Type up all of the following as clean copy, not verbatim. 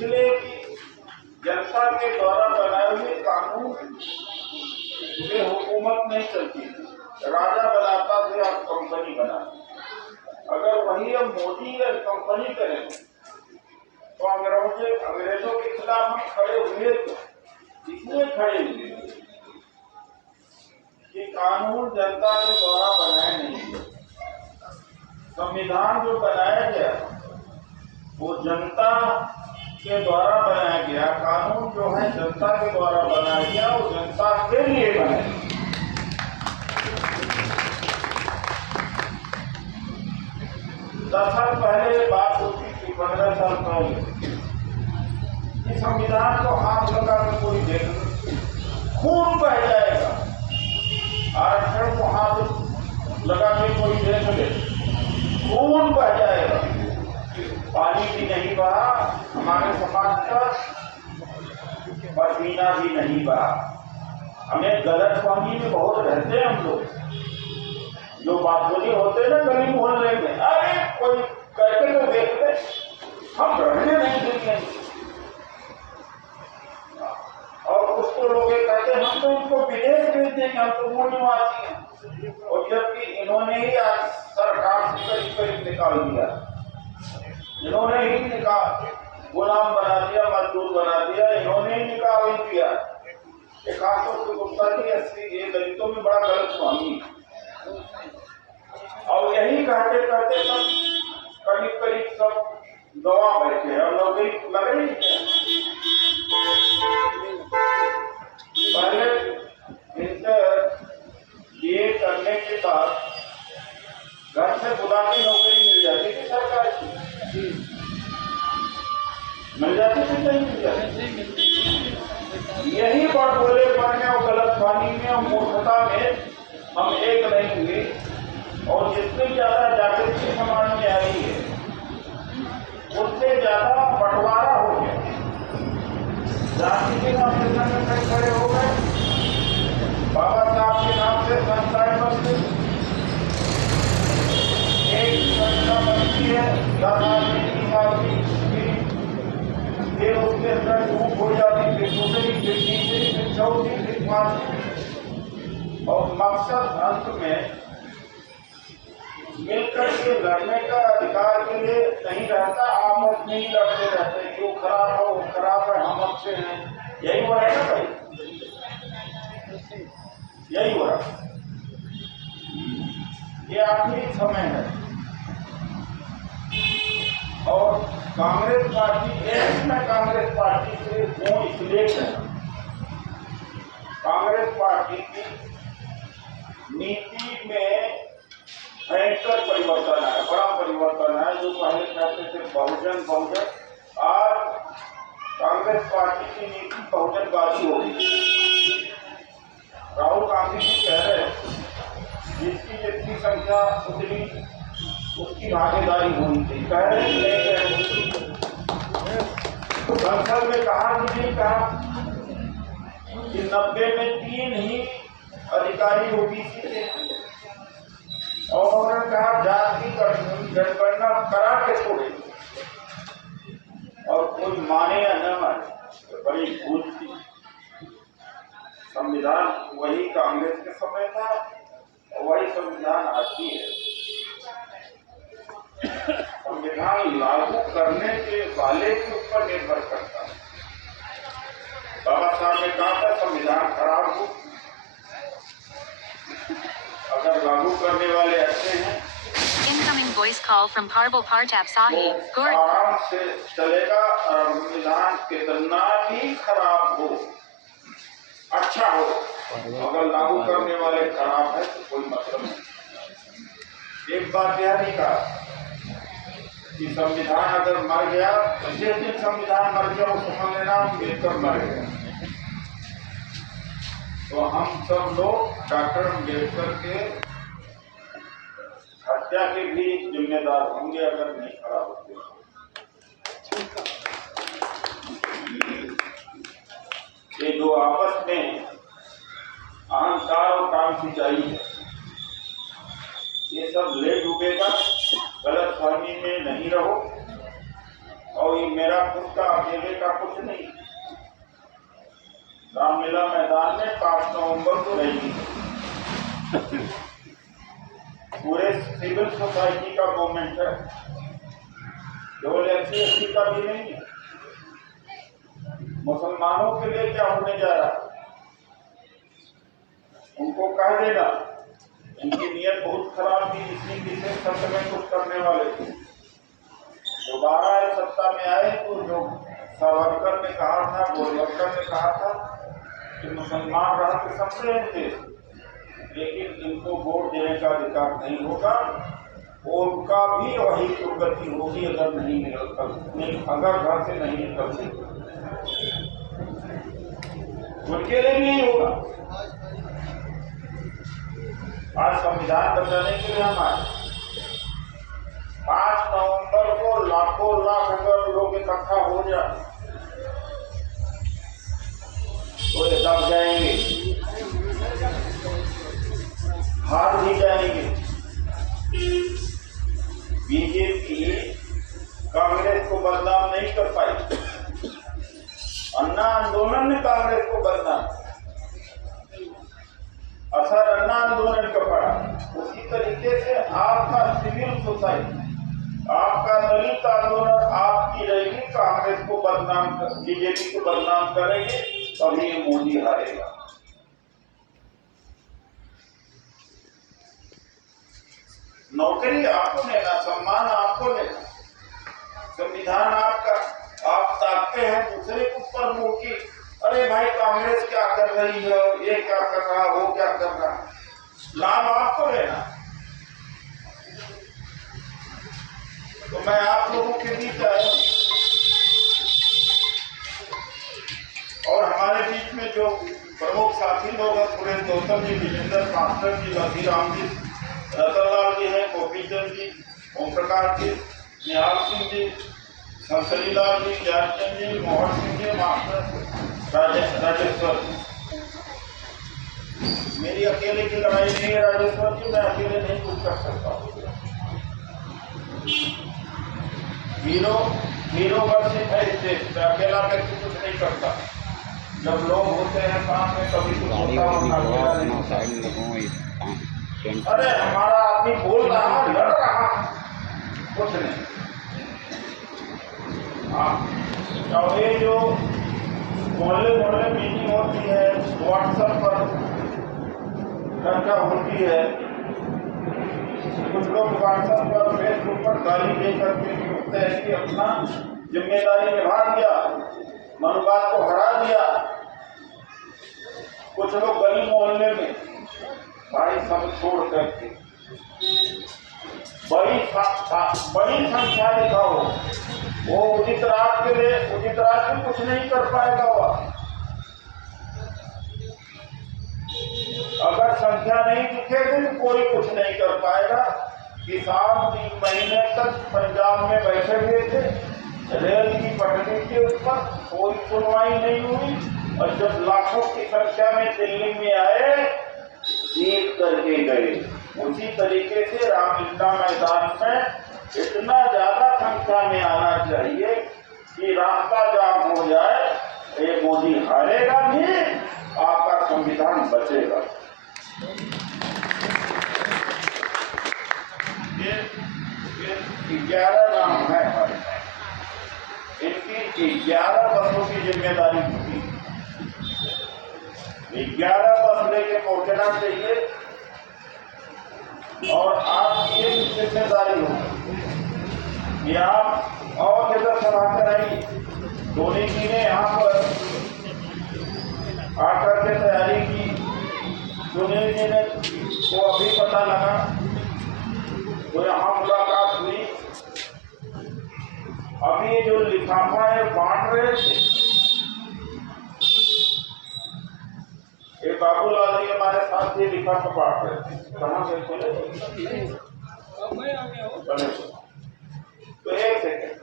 इसलिए कि जनता के द्वारा बनाए हुए कानून से हुकूमत नहीं चलती। राजा बनाता थे, अब कंपनी बनाती। अगर वही अब मोदी या कंपनी करें तो अंग्रेजों के खिलाफ हम खड़े हुए थे, इसलिए खड़े हुए कि कानून जनता के द्वारा बनाए नहीं गए। संविधान जो बनाया गया वो जनता के द्वारा बनाया गया। कानून जो है जनता के द्वारा बनाया गया, वो जनता के लिए बनाया गया। 10 साल पहले बात होती थी, 15 साल पहले, इस संविधान को हाथ लगा कर कोई देख खून बह जाएगा। आरक्षण को हाथ लगा के कोई देख ले, खून बह जाएगा। पानी भी नहीं बहा हमारे समाज का, पसीना भी नहीं बहा। हमें गलतफहमी में बहुत रहते हैं हम लोग। जो बातों होते ना गली मोहल्ले में, अरे कोई करके तो देख ले, हम रहने नहीं देंगे। और उसको लोग कहते हैं हम तो इनको विदेश भेज देंगे, हम तो मूल निवासी हैं। और जबकि इन्होंने ही आज सरकार से करीब करीब निकाल दिया, इन्होंने ही गुलाम बना दिया, मजदूर बना दिया, इन्होंने ही निकाल दिया। एक खासतौर से गुप्ता जी 80 ये दलितों में बड़ा गलत स्वामी, और यही कहते कहते सब करीब करीब सब गवा बैठे हैं और नौकरी लग रही है। पहले इंटर ये करने के बाद घर से बुला के नौकरी मिल जाती थी सरकार की, मिल जाती थी, नहीं मिल जाती। यही बात बोले पढ़ने और गलतफहमी में और मूर्खता में हम एक नहीं हुए। और जितनी ज्यादा जागृति समाज में आई है उससे ज्यादा बंटवारा हो गया। जाति के नाम से संगठन खड़े हो गए, बाबा साहब के नाम से संस्थाएं बन गई। एक संस्था बनती है 10 आदमी 20 आदमी, फिर उसके अंदर ग्रुप हो जाती, फिर दूसरी, फिर तीसरी, फिर चौथी, फिर पांचवी। और मकसद अंत में मिलकर के लड़ने का अधिकार के लिए नहीं रहता, आपस में ही लड़ते रहते हैं। जो खराब हो वो खराब है, हम अच्छे हैं, यही हो रहा है ना भाई, यही हो रहा है। ये आखिरी समय है। और कांग्रेस पार्टी, मैं कांग्रेस पार्टी से हूँ इसलिए कांग्रेस पार्टी की नीति में भयंकर परिवर्तन है, बड़ा परिवर्तन है। जो पहले कहते थे बहुजन बहुजन, आज कांग्रेस पार्टी की नीति बहुजनवादी हो गई। राहुल गांधी जी कह रहे जिसकी जितनी संख्या उतनी उसकी भागीदारी होनी चाहिए, कह रहे नहीं। संसद में कहा कि नहीं कहा कि 90 में 3 ही अधिकारी ओबीसी थे, और उन्होंने कहा जाति जनगणना करा के छोड़े, और कोई माने या न माने तो बड़ी भूल थी। संविधान वही कांग्रेस के समय था और वही संविधान आज भी है। संविधान लागू करने के वाले के ऊपर निर्भर करता है। बाबा साहब ने कहा था संविधान खराब हो, अगर लागू करने वाले अच्छे हैं Incoming voice call from Parvul Partap Sahi. तो आराम से चलेगा। संविधान कितना भी खराब हो, अच्छा हो, अगर लागू करने वाले खराब है तो कोई मतलब नहीं। एक बात यह नहीं कहा कि संविधान अगर मर गया, जिस दिन संविधान मर गया उसको समझ लेना अम्बेडकर मर गया। तो हम सब लोग डॉक्टर अम्बेडकर के हत्या के भी जिम्मेदार होंगे अगर नहीं खराब होते। ये जो आपस में अहंकार और काम खिंचाई है, ये सब ले डूबेगा। गलतफहमी में नहीं रहो। और ये मेरा मेरा खुद का अकेले का कुछ नहीं। रामलीला मैदान में 5 नवंबर को रहेगी। पूरे सिविल सोसाइटी का मूवमेंट है, केवल SC/ST का भी नहीं है। मुसलमानों के लिए क्या होने जा रहा है उनको कह देना। इनकी नीयत बहुत खराब थी, इसी विशेष सत्र में कुछ करने वाले थे। दोबारा इस सत्ता में आए तो जो सावरकर ने कहा था, गोलवलकर ने कहा था कि मुसलमान रह के समझे थे, लेकिन इनको वोट देने का अधिकार नहीं होगा। उनका भी वही दुर्गति होगी अगर नहीं अगर घर से नहीं निकलते, उनके लिए भी यही होगा। आज संविधान बचाने के लिए हम आए। 5 नवंबर को लाखों लाख अगर लोग इकट्ठा हो जाए तो ये दब जाएंगे, हार भी जाएंगे। बीजेपी कांग्रेस को बदनाम नहीं कर पाई। अन्ना आंदोलन ने कांग्रेस को बदनाम, असर अन्ना आंदोलन का पड़ा। उसी तरीके से आपका सिविल सोसाइटी, आपका दलित आंदोलन आपकी रहेगी, कांग्रेस को बदनाम, बीजेपी को बदनाम करेंगे, तभी ये मोदी हारेगा। नौकरी आपको लेना, सम्मान आपको लेना, संविधान आपका। आप ताकते हैं दूसरे के ऊपर मुंह की, अरे भाई कांग्रेस क्या कर रही है, ये क्या कर रहा, वो क्या कर रहा। लाभ आपको लेना। तो मैं आप लोगों के बीच आया और हमारे बीच में जो प्रमुख साथी लोग हैं, सुरेश गौतम जी, विजेंद्र पास्टर जी, लसीराम जी, रतनलाल जी हैं, गोपीचंद जी, ओम प्रकाश जी, निहाल सिंह जी, संसलीलाल जी, ज्ञानचंद जी, मोहन सिंह जी, मास्टर राजेश्वर। मेरी अकेले की लड़ाई नहीं है राजेश्वर जी, मैं अकेले नहीं कुछ कर सकता। हीरो वर्षिप है इस देश में, अकेला व्यक्ति कुछ नहीं करता। जब लोग होते हैं साथ में कभी कुछ होता है। अरे हमारा आदमी बोल रहा, लड़ रहा, कुछ नहीं। हाँ, ये जो मोहल्ले मीटिंग होती है, व्हाट्सएप पर चर्चा होती है, कुछ लोग व्हाट्सएप पर, फेसबुक पर गाली देकर के सोचते हैं कि अपना जिम्मेदारी निभा दिया, मनुवाद को हरा दिया। कुछ लोग गली मोहल्ले में भाई सब छोड़ करके बड़ी संख्या दिखाओ, वो उदित रात के लिए उदित रात में कुछ नहीं कर पाएगा। वह अगर संख्या नहीं दिखेगी तो कोई कुछ नहीं कर पाएगा। किसान 3 महीने तक पंजाब में बैठे हुए थे, रेल की पटरी के ऊपर कोई सुनवाई नहीं हुई, और जब लाखों की संख्या में दिल्ली में आए जीत करके गए। उसी तरीके से रामलीला मैदान में इतना ज्यादा संख्या में आना चाहिए कि रास्ता जाम हो जाए, ये मोदी हारेगा भी, आपका संविधान बचेगा। ये 11 नाम है हमारे, इनकी 11 बसों की जिम्मेदारी होती है। 11 बस लेके पहुंचना चाहिए, और आपकी ये जिम्मेदारी होगी कि आप और जगह सभा कराई। धोनी जी ने यहाँ पर आकर के तैयारी की, सुनील जी ने वो अभी पता लगा, तो यहाँ मुलाकात हुई। अभी ये जो लिफाफा है बांट रहे थे, ये बाबूलाल जी हमारे साथ ये लिफाफा बांट रहे थे। कहाँ से चले? तो एक सेकेंड,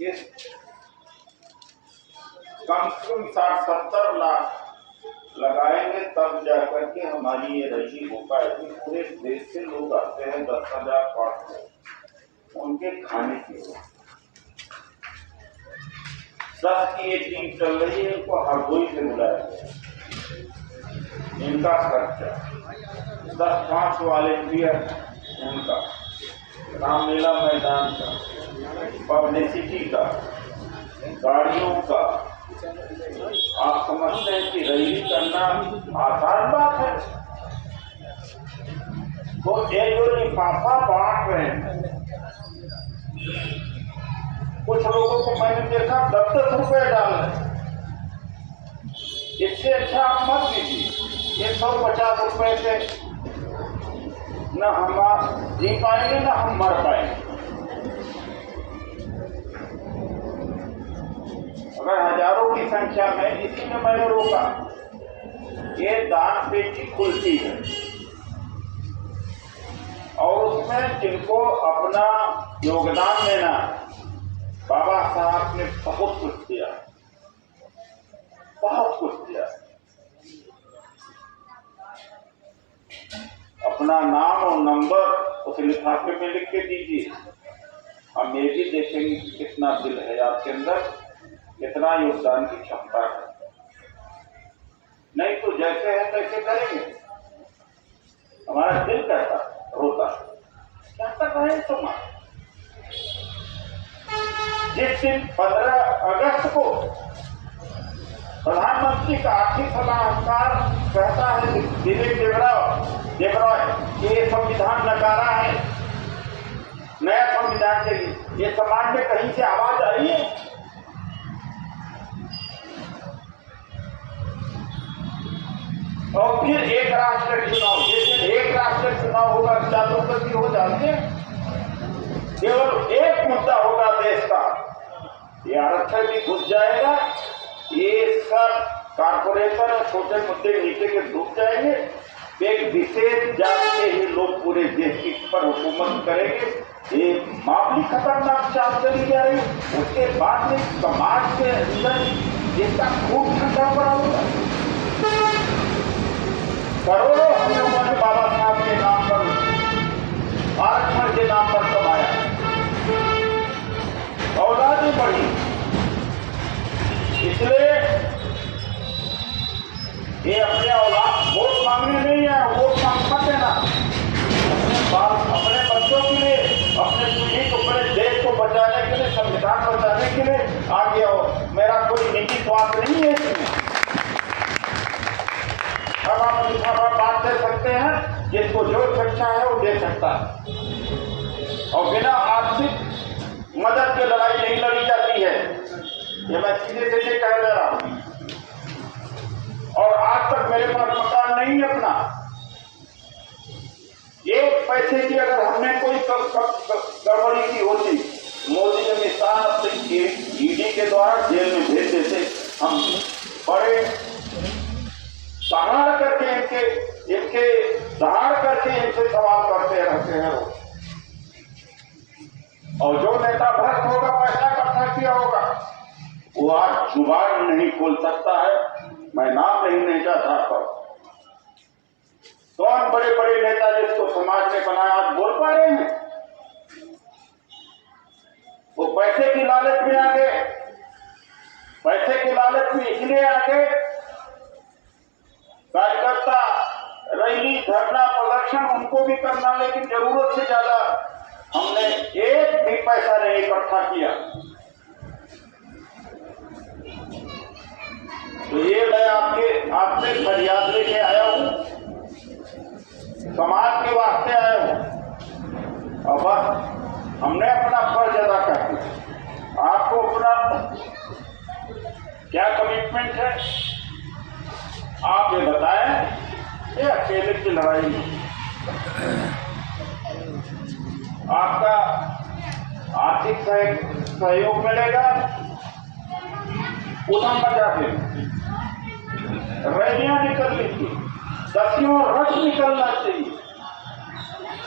ये कम से कम 60-70 लाख लगाएंगे तब जाकर के हमारी ये रैली हो पाएगी। पूरे देश से लोग आते हैं, 10,000 उनके खाने की 10 की एक टीम चल रही है, इनको हरदोई से बुलाया गया। इनका खर्चा 10-5 वॉलेंटियर, उनका रामलीला मैदान का, पब्लिसिटी का, गाड़ियों का। आप समझते हैं कि रैली करना आसान बात है? तो ये जो लिफाफा बांट रहे हैं, कुछ लोगों को मैंने देखा 10-10 रुपए डाल रहे। इससे अच्छा आप मत दीजिए। 150 रुपए से न हम जी पाएंगे न हम मर पाएंगे। अगर हजारों की संख्या में, इसी में मैंने रोका, ये दान पेटी खुलती है और उसमें जिनको अपना योगदान देना, बाबा साहब ने बहुत कुछ दिया, बहुत कुछ दिया। अपना नाम और नंबर उस लिफाफे में लिख के दीजिए। हम ये भी देखेंगे कि कितना दिल है आपके अंदर, कितना योगदान की क्षमता है। नहीं तो जैसे है तैसे करेंगे। हमारा दिल कहता रोता, क्या कर रहे हैं तुम? जिस दिन 15 अगस्त को प्रधानमंत्री का आखिरी सलाहकार कहता है विवेक देवरॉय कि ये संविधान नकारा है, नया संविधान चाहिए, ये समाज में कहीं से आवाज आई है? और फिर एक राष्ट्र चुनाव, जैसे एक राष्ट्र चुनाव होगा, चारों गति हो जाते हैं। केवल एक मुद्दा होगा देश का, ये आरक्षण भी घुस जाएगा, ये सब कारपोरेशन और छोटे मुद्दे नीचे के डूब जाएंगे। एक विशेष जाति के ही लोग पूरे देश की पर हुकूमत करेंगे। ये मामूली खतरनाक चाल चली जा रही, उसके बाद में समाज के अंदर जिसका खूब ठंडा पड़ा होगा। करोड़ों हम लोगों ने बाबा साहब के नाम पर, आरक्षण के नाम पर कमाया, औलादें बढ़ी। इसलिए ये अपने औलाद वोट मांगने नहीं है, वोट मांगना देना अपने बच्चों के लिए, अपने पीढ़ी को, अपने देश को बचाने के लिए, संविधान बचाने के लिए आगे आओ। मेरा कोई निजी स्वार्थ नहीं है इसमें। अब आप लिफाफा बात दे सकते हैं, जिसको जो इच्छा है वो दे सकता है, और बिना आर्थिक मदद के लड़ाई नहीं लड़ी जाती है। ये मैं सीधे सीधे कह दे रहा हूं। और आज तक मेरे पास मकान नहीं है अपना। एक पैसे की अगर हमने कोई गड़बड़ी की होती, मोदी ने मिसाल से ईडी के द्वारा जेल में भेज देते। हम बड़े सहार करके इनके सहार करके इनसे सवाल करते रहते हैं। और जो नेता भ्रष्ट होगा, पैसा इकट्ठा किया होगा, वो आज जुबान नहीं खोल सकता है। मैं नाम नहीं लेना चाहता, कौन बड़े बड़े नेता जिसको समाज ने बनाया आज बोल पा रहे हैं? वो पैसे की लालच में आ गए, पैसे की लालच में इसलिए आ गए। कार्यकर्ता रैली, धरना, प्रदर्शन उनको भी करना, लेकिन जरूरत से ज्यादा हमने एक भी पैसा नहीं इकट्ठा किया। तो ये मैं आपसे फरियाद लेके आया हूं, समाज के वास्ते आया हूं। और बस हमने अपना फर्ज अदा कर दिया। आपको अपना क्या कमिटमेंट है आप ये बताएं। ये अकेले की लड़ाई नहीं, आपका आर्थिक सहयोग मिलेगा, उधम बजा के रैलियां निकल लीजिए, दसियों रथ निकलना चाहिए,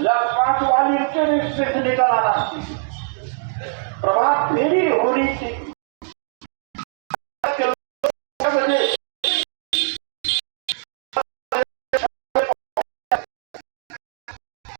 5 वाली रिश्ते से निकल आना चाहिए, प्रभात फेरी होनी चाहिए।